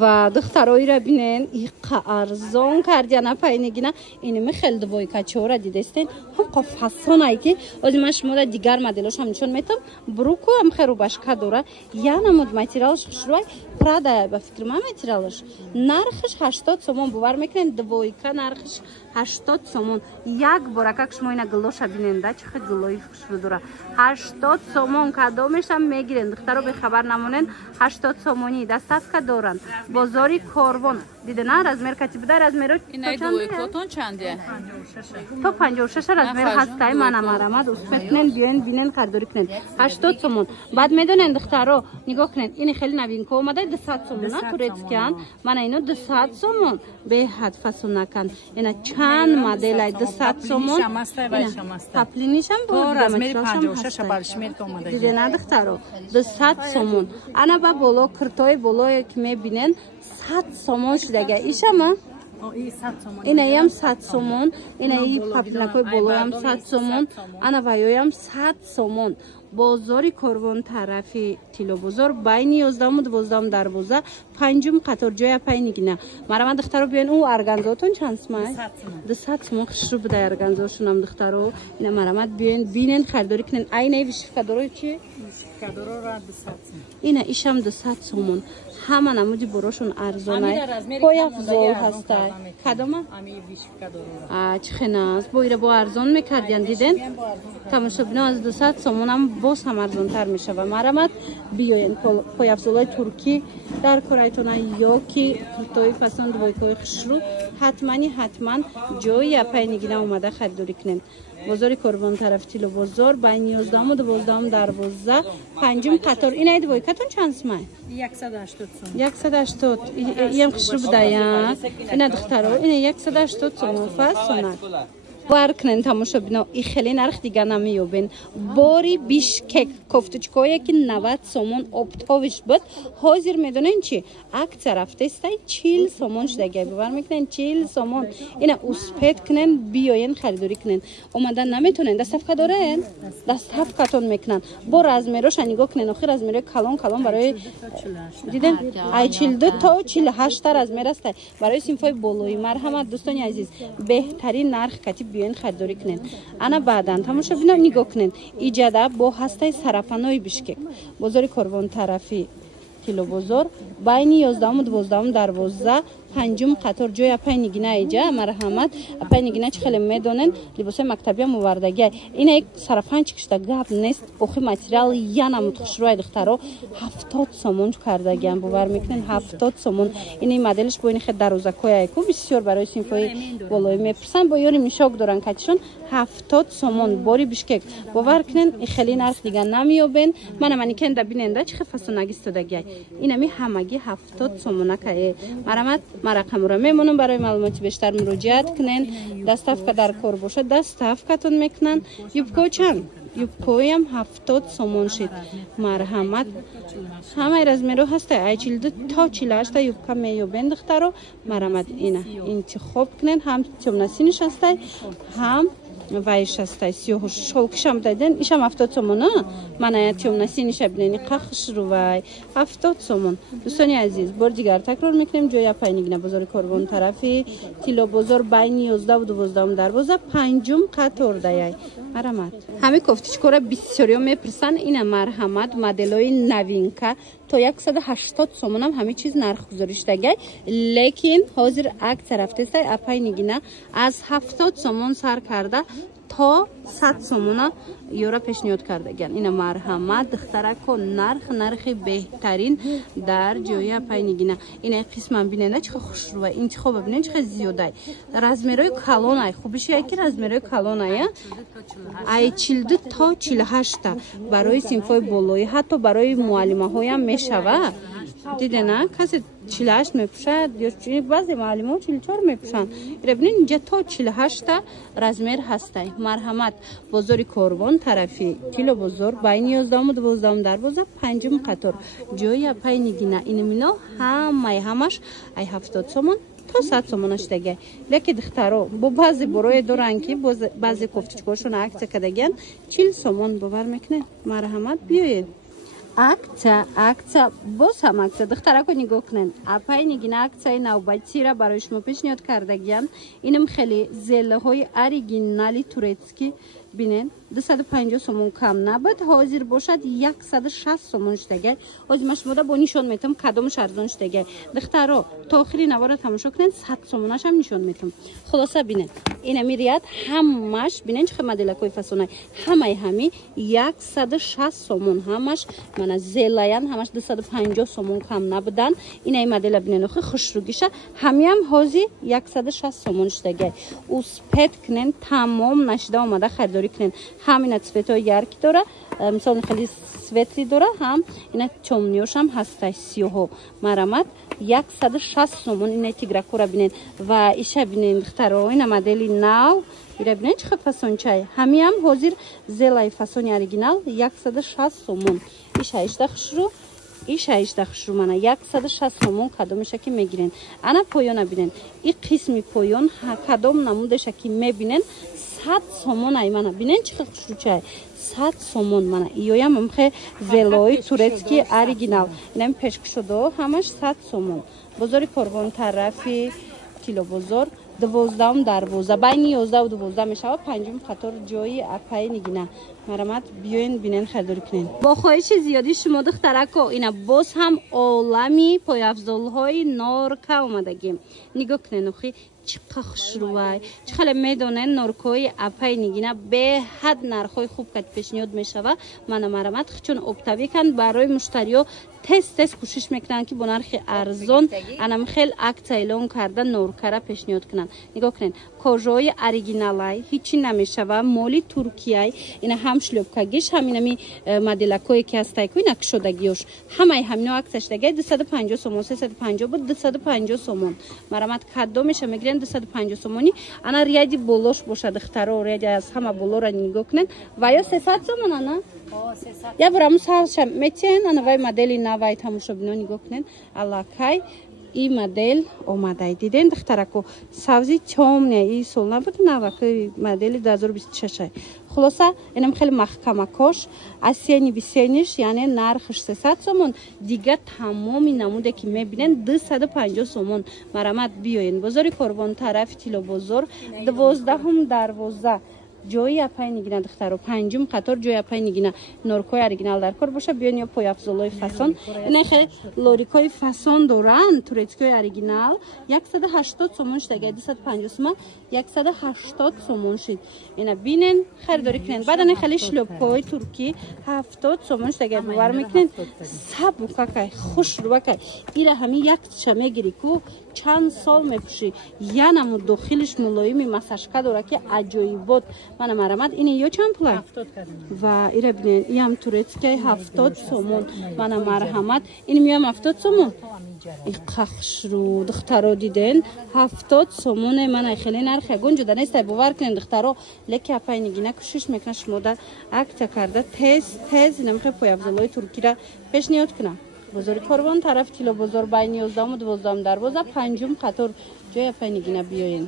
و دخترایی را بینین این ارزان کردن اپاینگینا اینم خیلی دویکا چورا دیدستین هم قفاسونایی که ازم شما را دیگر مدلش هم نشون میتم بروکو هم خیلی باشکا داره یا نمود ماتریالش خشروای پرادا با فکر ما ماتریالش نرخش 80 سومون باور میکنین دویکا نرخش 80 سومون یک بارکک شما اینا گلوش بینین دا چه گلوی خشرو داره 80 سومون کدومش هم میگیرن دخترو به خبر نمونن 80 سومونی دستاف که دارن بازاری کاروان دیدن رزمیر کتی بده رزمیرو این دویکاتون چنده تو 56 رزمیر هستای من مرامد دوست کنن بینن خریداری کنن 80 سومون بعد میدونن دخترو نگاه کنن این خیلی نوین کو اومده 200 سومون تورецкан من اینو 200 سومون به حد فسون نکن اینا چند مدل 200 سومون تپلینیش هم بود رزمیر 56 بالشمیر تو اومده دیدن دخترو 200 سومون انا با بالا کرتای بالا که میبینن 100 سومون شده ایشما این هم 100 سومون این پاپلنکای بالا هم 100 سومون انا وایای هم 100 سومون بازاری کاروان طرفی تیلو بازار بین 11 و 12 دروازه پنجم قطار جای پایینگینه مرا دخترو بیان او ارگانزاتون چند سمای 200 سومون خشرو بده ارگانزاشون هم دخترو اینا مرا بیان بینن خریداری کنن عینه ویشفکا داره چی کادرو را 200 اینا ایشم 200 سومون همه نمودی براشون ارزانه پای افزال هسته کدوم؟ چه خناس بایره با ارزان میکردین دیدن تماشا بینه از 200 سومون هم باز هم ارزان تر میشه و مرامت بیاین پای افزال ترکی در کرایتونه یا که توی فسان دویکای خشرو حتما جای پایینگینه اومده خریداری کنین بازار کاروان طرف تیلو بازار بین 11 و 12 دروازه پنجم قطار این اید وایکتون چند سمه 180 یم خشرو بده یا این دخترو این 180 سومون فاسونه وارکنن تماشا بینو این خیلی نرخ دیگه نمیوبین باری بیشکک کوفتچکایی که 90 سومون اپتاویش بود حاضر میدونین چی اکثر رفته استای 40 سومون شده باور میکنن 40 سومون اینا اسپت کنن بیاین خریداری کنن اومدن نمیتونن دستافکا دارن دستافکاتون میکنن با رزمیروش نگاه کنن آخر رزمیرو کلان برای دیدن ای 42 تا 48 تا رزمیر است برای سیمفای بالایی مرحمت دوستان عزیز بهترین نرخ کتی بیاین خریداری کنین انا بعدن تماشا بینه نگاه کنین ایجاده با هسته سرپنای بیشکک بازار کاروان طرفی تیلو بازار بین 11 و 12 دروازه پنجم قطار جای پایینگینه ایجا مرحمت پایینگینه چه خیلی میدونن لباس مکتبی موردگی این یک سرپنچ کشته گاب نیست اخی ماتریال یا نمود خشروی دخترو 70 سومون کردگیان باور میکنن 70 سومون این مدلش با این خد دروازکای کو بسیار برای سیمفای بالای میپرسن با یاری میشاک دارن کاتشون 70 سومون باری بیشکک باور کنن خیلی نرخ دیگه نمیابین من کنده بیننده چه فصل نگیستادگی اینمی همگی 70 سومون که مرحمت رقم را میمونم برای معلومات بیشتر مراجعت کنین دستافکا در کار باشه دستافکاتون میکنن یوبکو چند یوبکوی هم 70 سومون شد مرحمت همه رزمیرو هسته ای 42 تا 48 یوبکا میوبین دخترو مرحمت اینه انتخاب کنین هم تیمناسینش هسته هم وایش هسته 36 شلکشم دادن ایشم 70 سومونه من تیمناسینش ببینین قخش رو وای 70 سومون دوستانی عزیز بار دیگر تکرار میکنیم جای پایینگینه بازار کاروان طرفی تیلو بازار بین 11 و 12 دروازه پنجم قطار دای مرحمت همه کوفتچکورا بسیاری میپرسن این مرحمت مدلای نوینکا تا 180 سومون هم همه چیز نرخ گذاری شده لیکن حاضر اکثر رفته است اپاینگینه از 70 سومون سر کرده تا 100 سومون یورو پیشنهاد کرده گن این مرحمت دخترک و نرخ بهترین در جای پایینگینه این قسم بیننده چه خوش رو این چه خوب ببینید چه زیاده رزمیرای کلونای خوبیش یکی رزمیرای کلونای ای 42 تا 48 برای سیمفای بالایی حتی برای معلمه های هم میشوه دیده نه کسی 48 میپوشد یا بعضی معلم ها 44 میپوشن ببینید اینجا تا 48 رزمیر هسته مرحمت بازار کاروان طرفی کیلو بازار بین 11 و 12 دروازه پنجم قطار جای پایینگینه این مینا همش ای 70 سومون تا 100 سومونش دیگه لکه دخترو با بعضی برای دورن که بعضی کوفتچکاشون عکس کردگن 40 سومون باور میکنه مرحمت بیاید акция боз ҳам акция духтарако нигоҳ кунен апай нигина акцияи навбатира барои шумо пешниҳод кардагиян инам хеле зеллаҳои оригинали турецкӣ бинен 250 сомон кам набуд ҳозир бошад 160 сомон штагай ҳозир ма шумода бо нишон метам кадомаш арзон штагай духтаро то охири навора тамошо кунен 100 сомонаш ҳам нишон метам хулоса бинен инами рият ҳамаш бинен чӣ моделакои фасонай ҳамаи ҳами 160 сомон ҳамаш мана зелаян ҳамаш 250 сомон кам набудан инаи модела бинен охи хушругиша ҳамиам ҳозир 160 сомон штагай успет кунен тамом нашида омада харидорӣ кунен ҳамина цветои ярки дора мисол хеле светли дора ҳам ина чомниёшам ҳастай сиёҳо марамат 160 сомон ина тигракора бинен ва иша бинен духтаро ина модели нав ира бинен чӣ хел фасончай ҳамиам ҳозир зелаи фасони оригинал 160 сомон иша ишта хушру мана 160 сомон кадомеша ки мегирен ана поёна бинен и қисми поён кадом намудеша ки мебинен 100 сомон ай мана бинен чӣ хел хушручай 100 сомон мана иёям амхе зелои турецки оригинал инам пешкушодо ҳамаш 100 сомон бозори корвон тарафи тилобозор 12 дарвоза байни 11 ва 12 мешавад панҷум қатор ҷои апай нигина марамат биёин бинен харидорӣ кунен бо хоҳиши зиёди шумо духтарако ина боз ҳам олами пойафзолҳои норка омадагим нигоҳ кунен охи чӣ қа хушрувай чӣ хеле медонен норкои апай нигина беҳад нархҳои хуб кад пешниҳод мешава мана марамат чун оптавӣ кан барои муштариҳо тез кӯшиш мекунанд ки бо нархи арзон анам хел акция эълон карда норкара пешниҳод кунанд нигоҳ кунен кожаҳои оригиналай ҳичӣ намешава моли туркияй ина ҳам шлёпкагиш ҳам инами моделакое ки ҳастайку ина кушодагиёш ҳамаи ҳамино акция штагай 250 сомон 350 буд 250 сомон марамат кадомеша мегирен 250 сомони ана ряди болош бошад духтаро ряди аз ҳама болора нигоҳ кунен ва ё 300 сомон ана я бураму салша метиен ана вай модели навай тамошобино нигоҳ кунен аллакай и модель омадай диден духтарако савзи тёмне и сол набуд наваки модели 2026 хулоса инам хеле маҳкамакош осени весениш яъне нархаш 300 сомон дига тамоми намуде ки мебинен 250 сомон марамат биёен бозори корвон тарафи тилобозор 12 дарвоза ҷои апай нигина духтаро панҷум қатор ҷои апай нигина норкои оригинал дар кор боша биён ё пояфзолои фасон ина хе лорикои фасон доранд турецкиои оригинал 180 сомон штагай 250 сомон 180 сомон шид ина бинен харидорӣ кунен баъдан хеле шлёпкаҳои туркӣ 70 сомон штагай бовар мекунен сабукакай хушрубакай ира ҳами яктиша мегирӣ ку чанд сол мепӯшӣ янаму дохилиш мулоими масажка дора ки аҷоибот мана марамат ини ё чанд пулай ва ира бинен иам турецкай 70 сомон мана марҳамат ини миям 70 сомон иқахшру духтаро диден 70 сомоне мана хеле нарх ягон ҷода нестай бовар кунен духтаро леки апай нигина кӯшиш мекунад шумода акция карда тез инамхе пояфзолои туркира пешниҳод кунад бозори корвон тарафи тилобозор байни 11 ва 12 дарвоза панҷум қатор ҷои апай нигина биёен